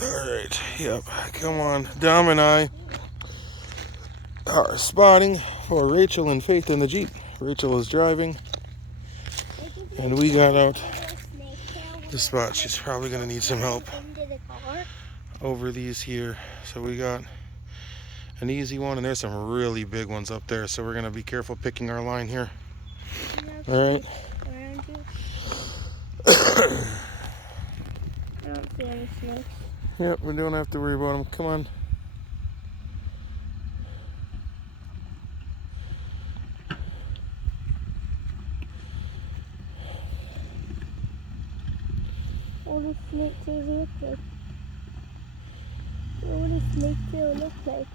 Alright, yep, come on. Dom and I are spotting for Rachel and Faith in the Jeep. Rachel is driving, and we got out the spot. She's probably going to need some help over these here. So we got an easy one, and there's some really big ones up there. So we're going to be careful picking our line here. Alright. I don't see any snakes. Yep, we don't have to worry about them. Come on. What does snake tail look like? What does snake tail look like?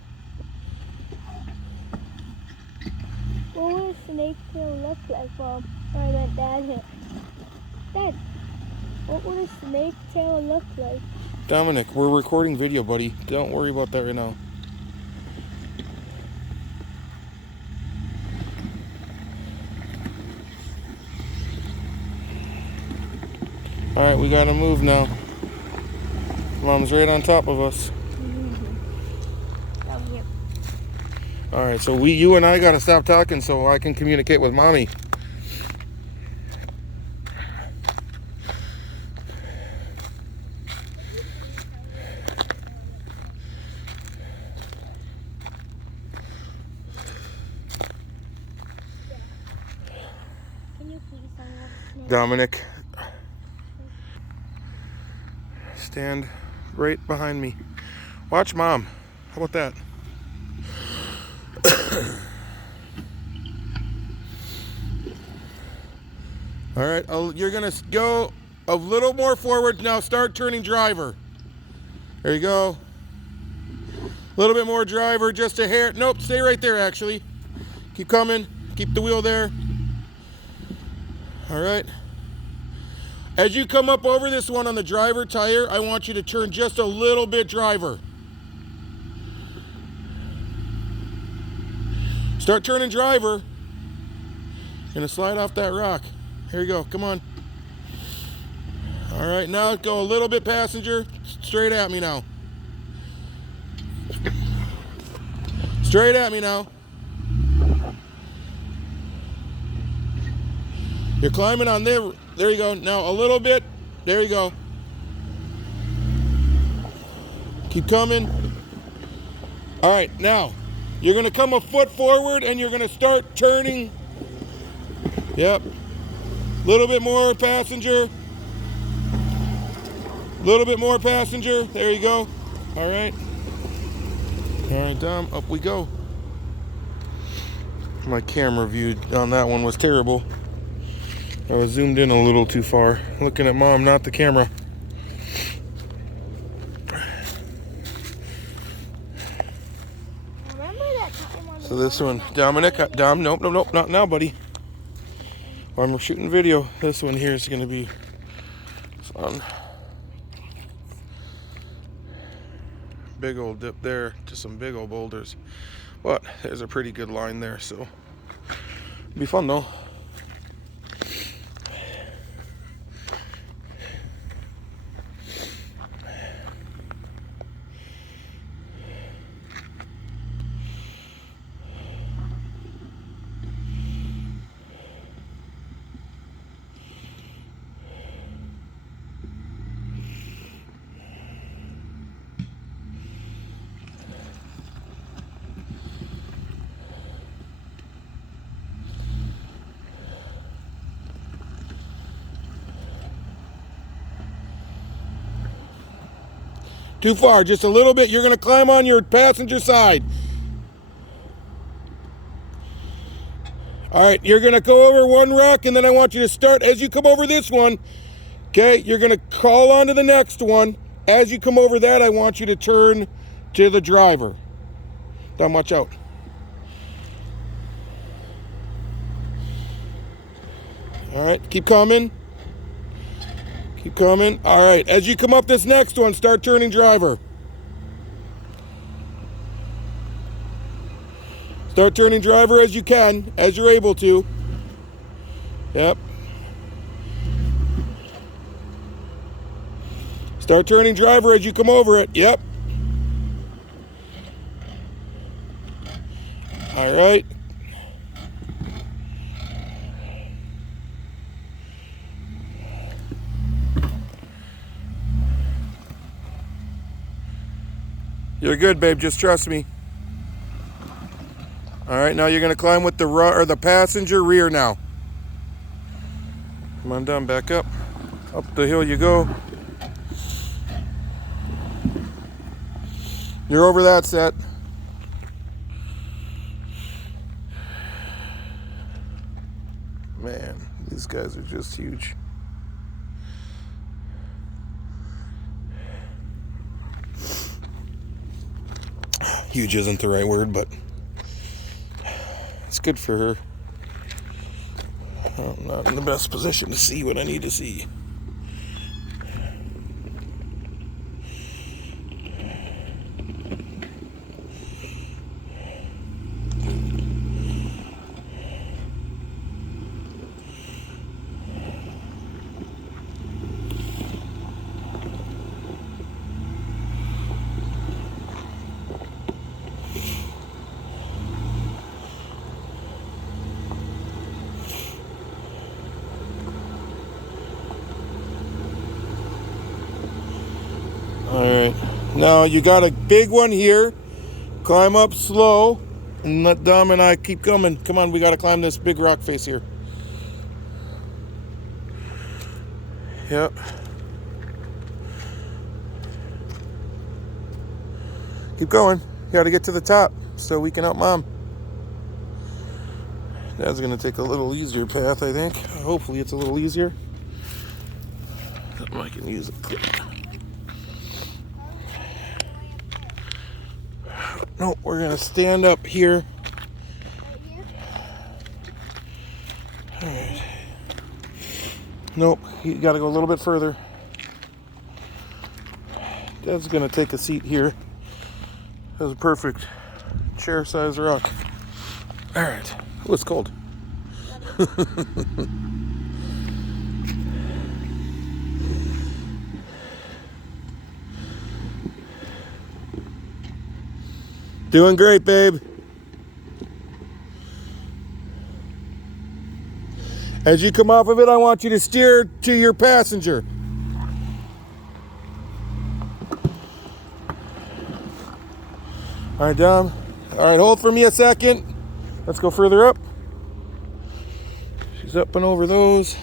What would a snake tail look like, Mom? Or I meant Dad here. Dad, what would a snake tail look like? Dominic, we're recording video, buddy. Don't worry about that right now. Alright, we gotta move now. Mom's right on top of us. Alright, so you and I gotta stop talking so I can communicate with Mommy. Dominic, stand right behind me. Watch Mom. How about that? All right, you're gonna go a little more forward. Now start turning driver. There you go. A little bit more driver, just a hair. Nope, stay right there actually. Keep coming, keep the wheel there. All right. As you come up over this one on the driver tire, I want you to turn just a little bit driver. Start turning driver. Gonna slide off that rock. Here you go, come on. All right, now go a little bit passenger. Straight at me now. Straight at me now. You're climbing on there. There you go. Now a little bit. There you go. Keep coming. All right, now you're going to come a foot forward and you're going to start turning. Yep. A little bit more passenger. A little bit more passenger. There you go. All right. All right, Dom, up we go. My camera view on that one was terrible. I was zoomed in a little too far. Looking at Mom, not the camera. Remember that time on So this one, Dominic, Dom, nope, not now, buddy. I'm shooting video. This one here is going to be fun. Big old dip there to some big old boulders. But there's a pretty good line there, so it'll be fun though. Too far, just a little bit. You're going to climb on your passenger side. All right, you're going to go over one rock, and then I want you to start as you come over this one. Okay, you're going to call onto the next one. As you come over that, I want you to turn to the driver. Don't watch out. All right, keep coming. Keep coming. All right, as you come up this next one, start turning driver. Start turning driver as you can, as you're able to. Yep. Start turning driver as you come over it. Yep. All right. You're good, babe. Just trust me. All right, now you're going to climb with the passenger rear now. Come on down, back up. Up the hill you go. You're over that set. Man, these guys are just huge. Huge isn't the right word, but it's good for her. I'm not in the best position to see what I need to see. Alright, now you got a big one here. Climb up slow and let Dom and I keep coming. Come on, we got to climb this big rock face here. Yep. Keep going. You got to get to the top so we can help Mom. Dad's going to take a little easier path, I think. Hopefully it's a little easier. Something I can use it. No, we're going to stand up here. Right here? All right. Nope, you got to go a little bit further. Dad's going to take a seat here. That's a perfect chair-sized rock. All right. Oh, it's cold. Doing great, babe. As you come off of it, I want you to steer to your passenger. All right, Dom. All right, hold for me a second. Let's go further up. She's up and over those.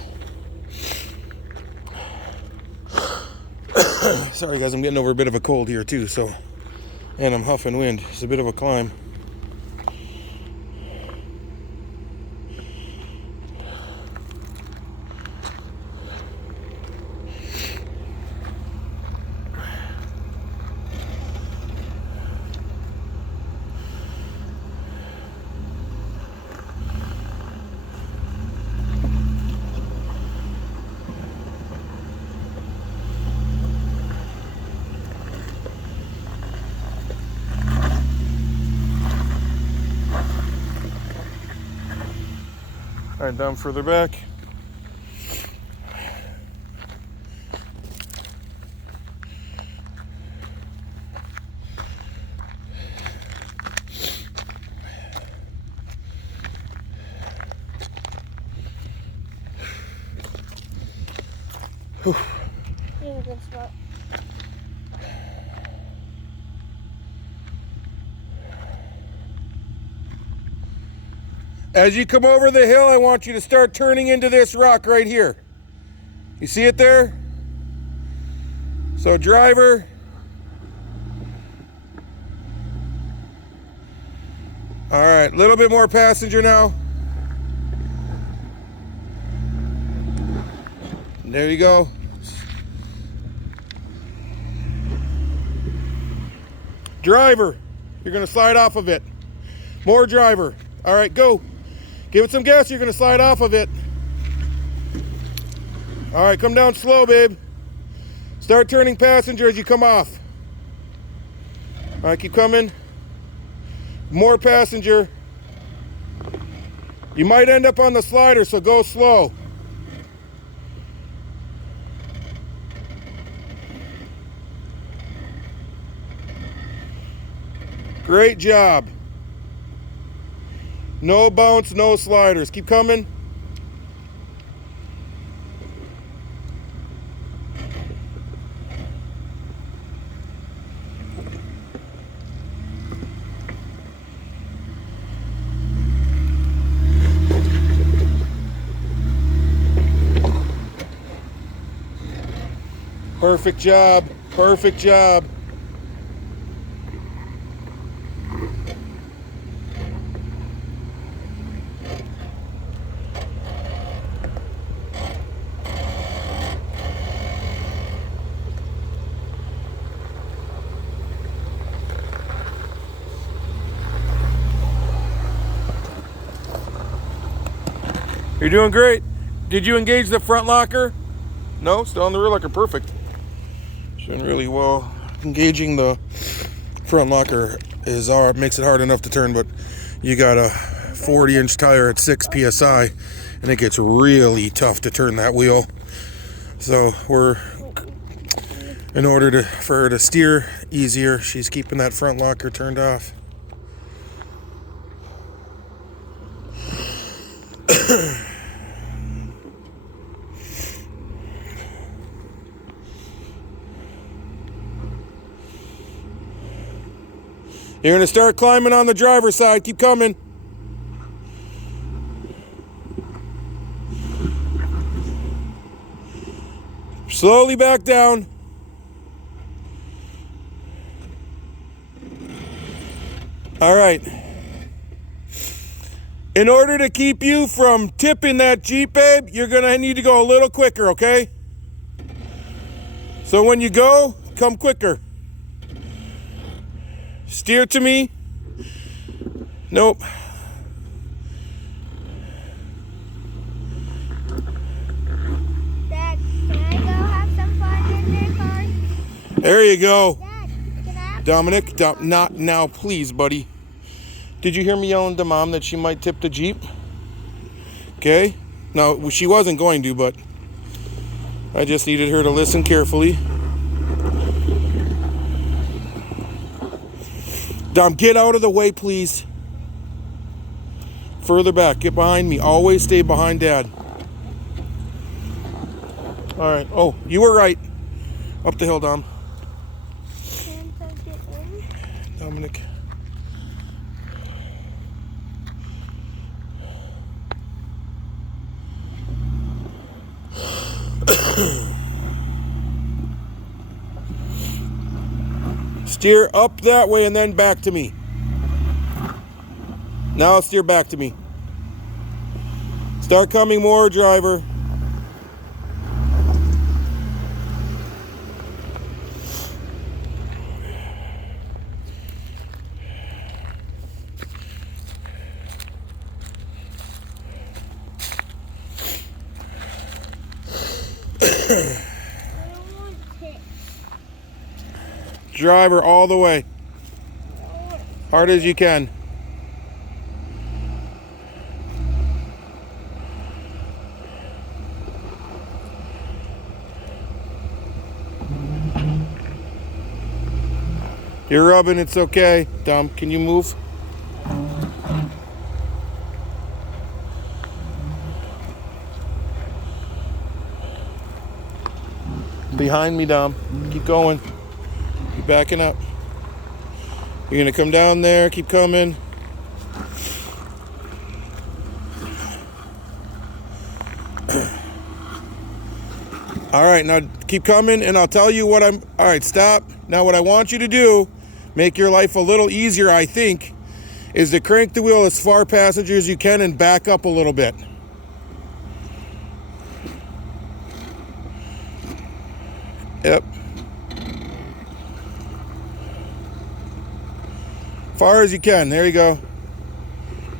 Sorry, guys, I'm getting over a bit of a cold here, too, so... And I'm huffing wind. It's a bit of a climb. All right, down further back. Whew. You're in a good spot. As you come over the hill, I want you to start turning into this rock right here. You see it there? So driver. All right, a little bit more passenger now. There you go. Driver, you're gonna slide off of it. More driver. All right, go. Give it some gas, you're gonna slide off of it. All right, come down slow, babe. Start turning passenger as you come off. All right, keep coming. More passenger. You might end up on the slider, so go slow. Great job. No bounce, no sliders. Keep coming. Perfect job. Perfect job. You're doing great. Did you engage the front locker? No, still on the rear locker. Perfect. Doing really well. Engaging the front locker makes it hard enough to turn, but you got a 40-inch tire at 6 psi, and it gets really tough to turn that wheel. So in order for her to steer easier, she's keeping that front locker turned off. You're going to start climbing on the driver's side. Keep coming. Slowly back down. All right. In order to keep you from tipping that Jeep, babe, you're going to need to go a little quicker, okay? So when you go, come quicker. Steer to me. Nope. Dad, can I go have some fun in their car? There you go. Dad, can I have Dominic, not now, please, buddy. Did you hear me yelling to Mom that she might tip the Jeep? Okay. No, she wasn't going to, but I just needed her to listen carefully. Dom, get out of the way, please. Further back. Get behind me. Always stay behind Dad. All right. Oh, you were right. Up the hill, Dom. Can't I get in? Dominic. Steer up that way and then back to me. Now steer back to me. Start coming more, driver. Driver all the way. Hard as you can. You're rubbing, it's okay. Dom, can you move? Behind me, Dom. Keep going. Keep backing up. You're gonna come down there, keep coming. All right, now keep coming and I'll tell you what all right, stop. Now what I want you to do, make your life a little easier, I think, is to crank the wheel as far passenger as you can and back up a little bit. Yep. Far as you can. There you go.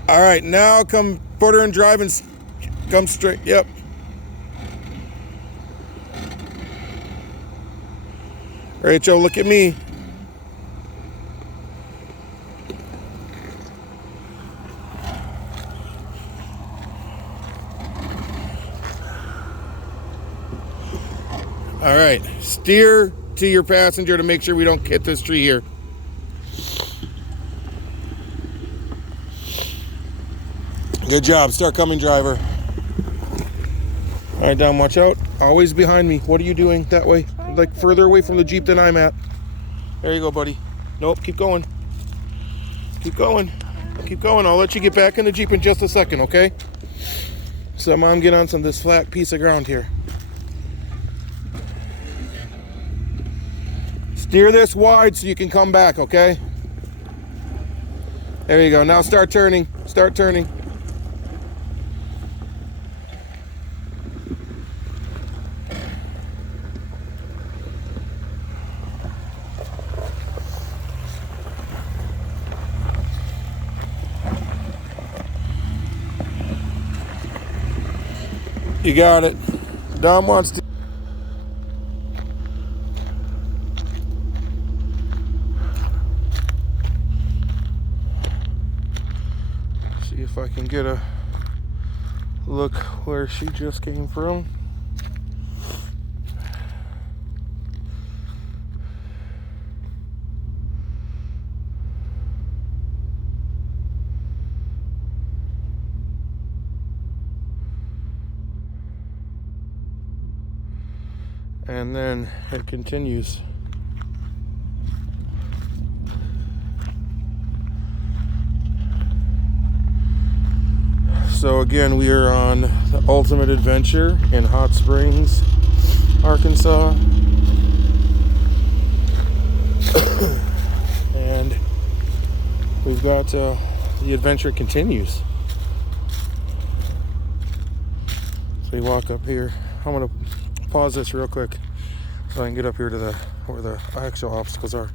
All right, now come put her in drive and come straight. Yep. Rachel, look at me. All right, steer to your passenger to make sure we don't hit this tree here. Good job. Start coming, driver. All right, Dom, watch out. Always behind me. What are you doing that way? Like further away from the Jeep than I'm at. There you go, buddy. Nope, keep going. Keep going. Keep going. I'll let you get back in the Jeep in just a second, okay? So Mom, get on this flat piece of ground here. Steer this wide so you can come back, okay? There you go. Now start turning. Start turning. You got it. Dom wants to. See if I can get a look where she just came from. And then it continues. So again, we are on the Ultimate Adventure in Hot Springs, Arkansas. And we've got the adventure continues. So we walk up here. I'm gonna pause this real quick so I can get up here to where the actual obstacles are.